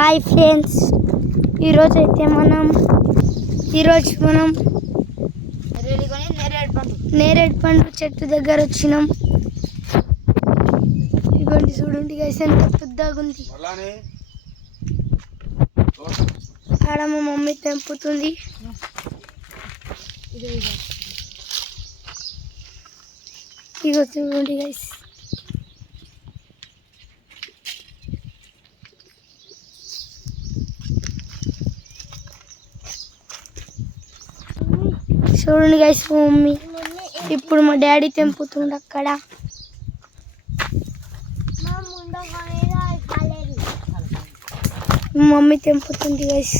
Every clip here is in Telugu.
హాయ్ ఫ్రెండ్స్, ఈరోజు మనం నేరేడు పండు చెట్టు దగ్గర వచ్చినాం. ఇదిగోండి చూడండి గైస్, ఎంత పెద్దగా ఉంది. ఆడ మా మమ్మీ తెంపుతుంది. ఇగో చూడండి గైస్, చూడండి గైస్, మా మమ్మీ ఇప్పుడు మా డాడీ తెంపుతుండ అక్కడ. మా మమ్మీ తెంపుతుంది గైస్.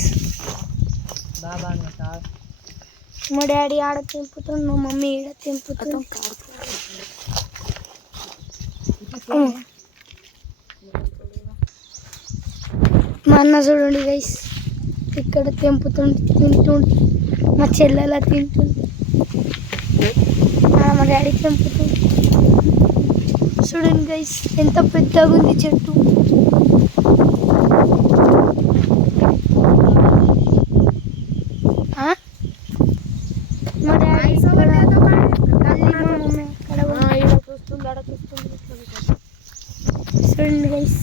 మా డాడీ ఆడ తెంపుతుంది, మా మమ్మీ ఈడ తెంపుతుంది. మా అన్న చూడండి గైస్, ఇక్కడ తెంపుతుంది, తింటుంది. మా చెల్లెలా తింటుంది, మా డాడీ తెంపుతుంది. చూడండి గైస్, ఎంత పెద్దగా ఉంది చెట్టు. మా డాడీ చూడండి గైస్.